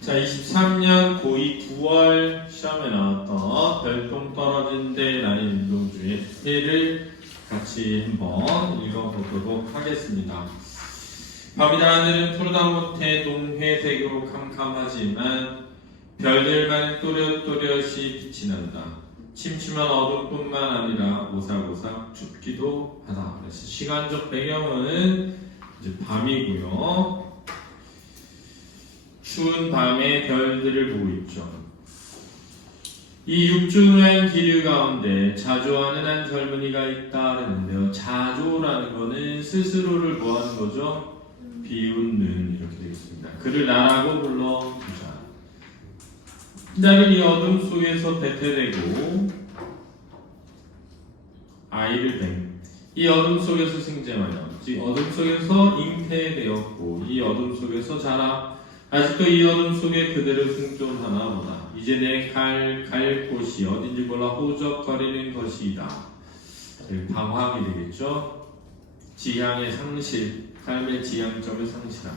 자, 23년 고2 9월 시험에 나왔던 별똥 떨어진 데 날인 운동 중에 해를 같이 한번 읽어보도록 하겠습니다. 밤이다 하늘은 푸르다 못해 동회대교 캄캄하지만 별들만 또렷또렷이 빛이 난다. 침침한 어둠뿐만 아니라 오삭오삭 춥기도 하다. 그래서 시간적 배경은 이제 밤이고요. 추운 밤에 별들을 보고 있죠. 이 육중한 기류 가운데 자조하는 한 젊은이가 있다 그랬는데요. 자조라는 거는 스스로를 뭐 하는 거죠? 비웃는 이렇게 되겠습니다. 그를 나라고 불러주자. 나는 이 어둠 속에서 배태되고 아이를 낳은 이 어둠 속에서 생재하여 즉 어둠 속에서 잉태되었고 이 어둠 속에서 자라 아직도 이 어둠 속에 그대로 생존하나 보다. 이제 내 갈 곳이 어딘지 몰라 호적거리는 것이다. 방황이 되겠죠. 지향의 상실, 삶의 지향점을 상실함.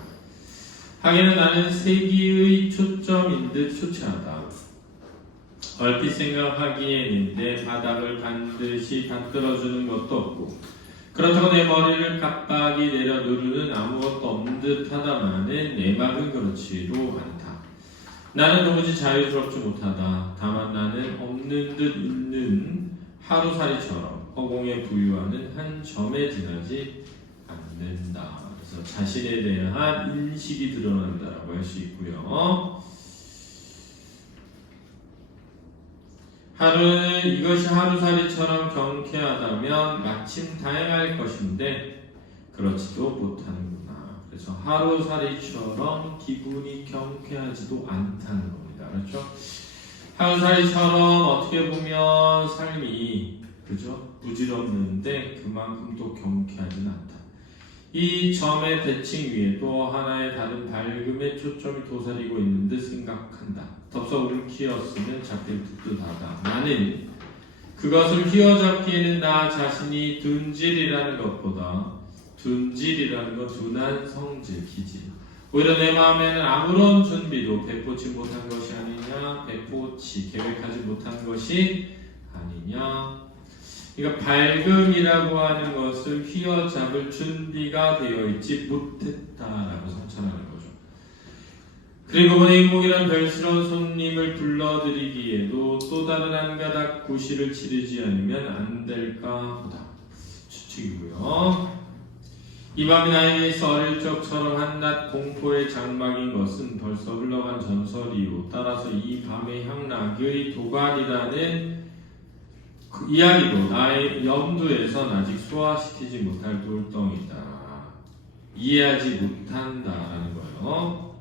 하기는 나는 세기의 초점인 듯 초췌하다. 얼핏 생각하기에는 내 바닥을 반드시 받들어주는 것도 없고 그렇다고 내 머리를 깜빡이 내려 누르는 아무것도 없는 듯 하다마는 내막은 그렇지도 않다. 나는 도무지 자유스럽지 못하다. 다만 나는 없는 듯 있는 하루살이처럼 허공에 부유하는 한 점에 지나지 않는다. 그래서 자신에 대한 인식이 드러난다라고 할 수 있고요. 하루는 이것이 하루살이처럼 경쾌하다면 마침 다행할 것인데 그렇지도 못하는구나. 그래서 하루살이처럼 기분이 경쾌하지도 않다는 겁니다. 그렇죠? 하루살이처럼 어떻게 보면 삶이 그죠? 부질없는데 그만큼 또 경쾌하지는 않다. 이 점의 대칭 위에 또 하나의 다른 밝음의 초점이 도사리고 있는 듯 생각한다. 덥석 움키었으면 잡힐 듯도 하다. 나는 그것을 휘어잡기에는 나 자신이 둔질이라는 것보다 둔질이라는 것 둔한 성질, 기질 오히려 내 마음에는 아무런 준비도 베푸지 못한 것이 아니냐 베푸지 계획하지 못한 것이 아니냐. 그러니까 밝음이라고 하는 것을 휘어잡을 준비가 되어 있지 못했다라고 선천하는 거죠. 그리고 은행목이란 별스러운 손님을 불러들이기에도 또 다른 한 가닥 구실을 치르지 않으면 안 될까 보다. 추측이고요. 이 밤이 나에게 있어 어릴 적처럼 한낱 공포의 장막인 것은 벌써 흘러간 전설이요. 따라서 이 밤의 향락의 도가니라는 그 이야기도 나의 염두에선 아직 소화시키지 못할 돌덩이다. 이해하지 못한다라는 거예요.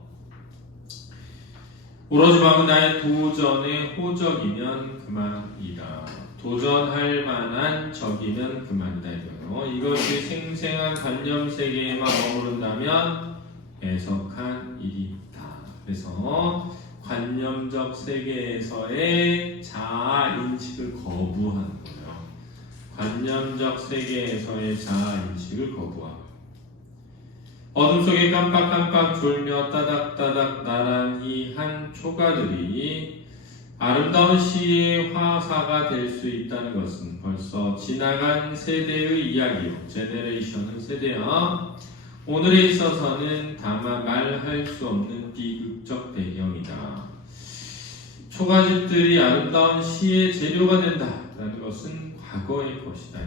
오로지 밤은 나의 도전의 호적이면 그만이다. 도전할 만한 적이면 그만이다. 이거요. 이것이 생생한 관념 세계에만 머무른다면 애석한 일이다. 그래서 관념적 세계에서의 자아 인식을 거부하는 거예요. 관념적 세계에서의 자아 인식을 거부하는 거예요. 어둠 속에 깜빡깜빡 졸며 따닥따닥 나란히 한 초가들이 아름다운 시의 화사가 될 수 있다는 것은 벌써 지나간 세대의 이야기요. 제네레이션은 세대야. 오늘에 있어서는 다만 말할 수 없는 비극적 배경이다. 초가집들이 아름다운 시의 재료가 된다라는 것은 과거의 것이다.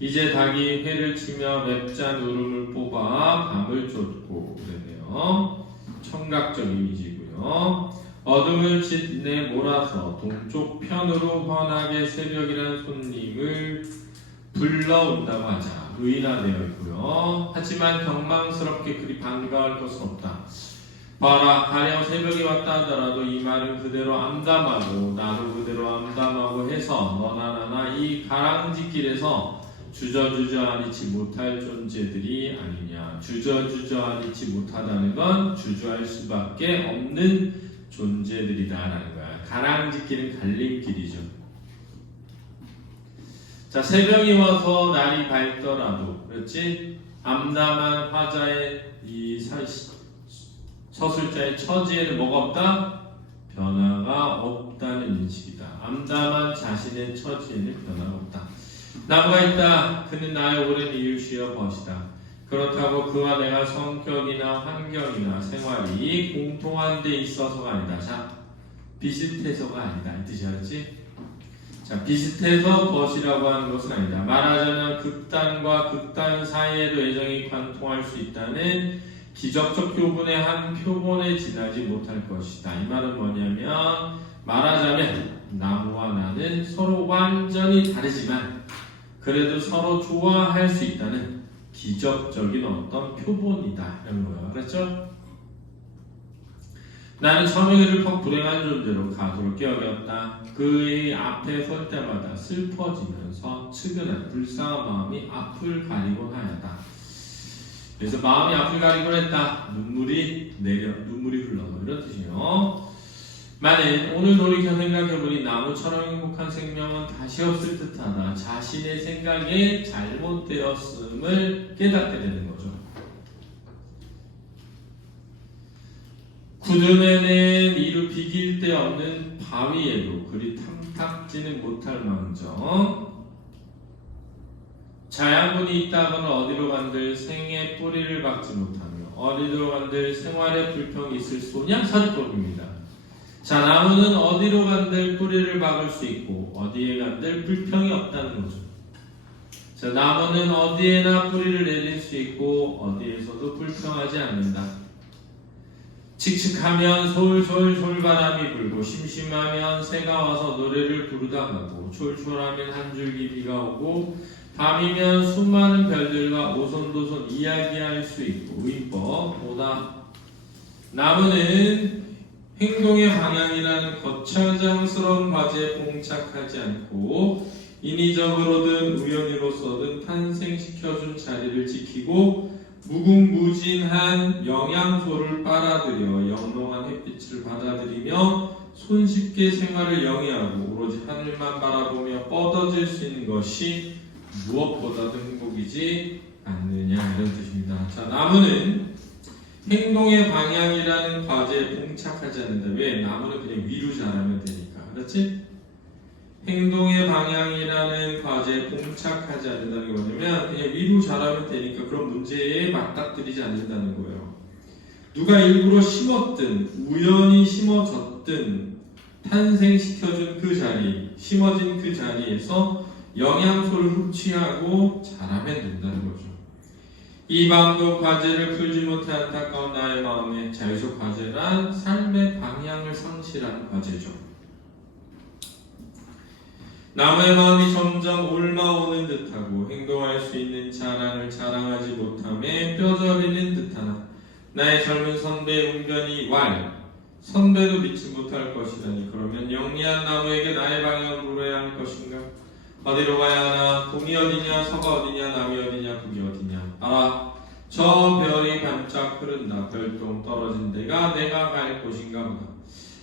이제 닭이 회를 치며 맵짠 울음을 뽑아 밤을 쫓고 그러네요. 청각적 이미지고요. 어둠을 짓내 몰아서 동쪽 편으로 환하게 새벽이라는 손님을 불러온다고 하자. 의인화되어 있고요. 하지만 경망스럽게 그리 반가울 것은 없다. 봐라, 가령 새벽이 왔다 하더라도 이 말은 그대로 암담하고 나도 그대로 암담하고 해서 너나 나나 이 가랑지길에서 주저주저하지 못할 존재들이 아니냐. 주저주저하지 못하다는 건 주저할 수밖에 없는 존재들이다라는 거야. 가랑지길은 갈림길이죠. 자, 새벽이 와서 날이 밝더라도 그렇지? 암담한 화자의 이 서술자의 처지에는 뭐가 없다? 변화가 없다는 인식이다. 암담한 자신의 처지에는 변화가 없다. 나무가 있다. 그는 나의 오랜 이웃이여 벗이다. 그렇다고 그와 내가 성격이나 환경이나 생활이 공통한 데 있어서가 아니다. 자, 비슷해서가 아니다. 이 뜻이 알았지? 자, 비슷해서 벗이라고 하는 것은 아니다. 말하자면 극단과 극단 사이에도 애정이 관통할 수 있다는 기적적 교분의 한 표본에 지나지 못할 것이다. 이 말은 뭐냐면 말하자면 나무와 나는 서로 완전히 다르지만 그래도 서로 좋아할 수 있다는 기적적인 어떤 표본이다. 이런 거예요. 그렇죠? 나는 처녀를 퍽 불행한 존재로 가소롭게 여겼다. 그의 앞에 설 때마다 슬퍼지면서 측은한 불쌍한 마음이 앞을 가리곤 하였다. 그래서 마음이 앞을 가리곤 했다. 눈물이 흘러서 이런 뜻이에요. 만일 오늘 돌이켜 생각해보니 나무처럼 행복한 생명은 다시 없을 듯하다. 자신의 생각에 잘못되었음을 깨닫게 되는 거죠. 구름에는 이루 비길 데 없는 바위에도 그리 탐탁지는 못할 망정 자양분이 있다거나 어디로 간들 생에 뿌리를 박지 못하며 어디로 간들 생활에 불평이 있을 소냐? 사주법입니다. 자, 나무는 어디로 간들 뿌리를 박을 수 있고 어디에 간들 불평이 없다는 거죠. 자, 나무는 어디에나 뿌리를 내릴 수 있고 어디에서도 불평하지 않는다. 칙칙하면 솔솔솔 바람이 불고 심심하면 새가 와서 노래를 부르다 가고 촐촐하면 한 줄기 비가 오고 밤이면 수많은 별들과 오손도손 이야기할 수 있고 의법 보다 나무는 행동의 방향이라는 거창장스러운 과제에 봉착하지 않고 인위적으로든 우연히로서든 탄생시켜준 자리를 지키고 무궁무진한 영양소를 빨아들여 영롱한 햇빛을 받아들이며 손쉽게 생활을 영위하고 오로지 하늘만 바라보며 뻗어질 수 있는 것이 무엇보다도 행복이지 않느냐 이런 뜻입니다. 자, 나무는 행동의 방향이라는 과제에 봉착하지 않는다. 왜? 나무는 그냥 위로 자라면 되니까. 그렇지? 행동의 방향이라는 과제에 봉착하지 않는다는 게 뭐냐면 그냥 위로 자라면 되니까 그런 문제에 맞닥뜨리지 않는다는 거예요. 누가 일부러 심었든 우연히 심어졌든 탄생시켜준 그 자리, 심어진 그 자리에서 영양소를 섭취하고 자라면 된다는 거죠. 이 밤도 과제를 풀지 못해 안타까운 나의 마음에 자유적 과제란 삶의 방향을 상실한 과제죠. 나무의 마음이 점점 옮아오는 듯하고 행동할 수 있는 자랑을 자랑하지 못함에 뼈저리는 듯하나 나의 젊은 선배의 웅변이 선배도 믿지 못할 것이라니 그러면 영리한 나무에게 나의 방향을 물어야 할 것인가? 어디로 가야 하나? 동이 어디냐? 서가 어디냐? 남이 어디냐? 북이 어디냐? 알아, 저 별이 반짝 흐른다. 별똥 떨어진 데가 내가 갈 곳인가 보다.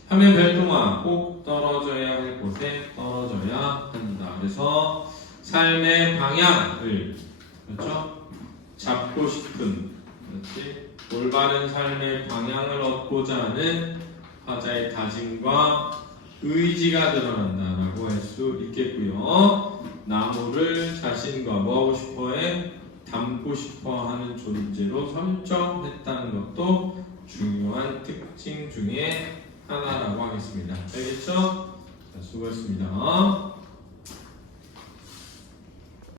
하면 별똥아 꼭 떨어져야 할 곳에 떨어져야 한다. 그래서 삶의 방향을 그렇죠? 잡고 싶은 그렇지? 올바른 삶의 방향을 얻고자 하는 화자의 다짐과 의지가 드러난다라고 할 수 있겠고요. 나무를 자신과 뭐하고 싶어해? 담고 싶어하는 존재로 설정했다는 것도 중요한 특징 중에 하나라고 하겠습니다. 알겠죠? 자, 수고했습니다.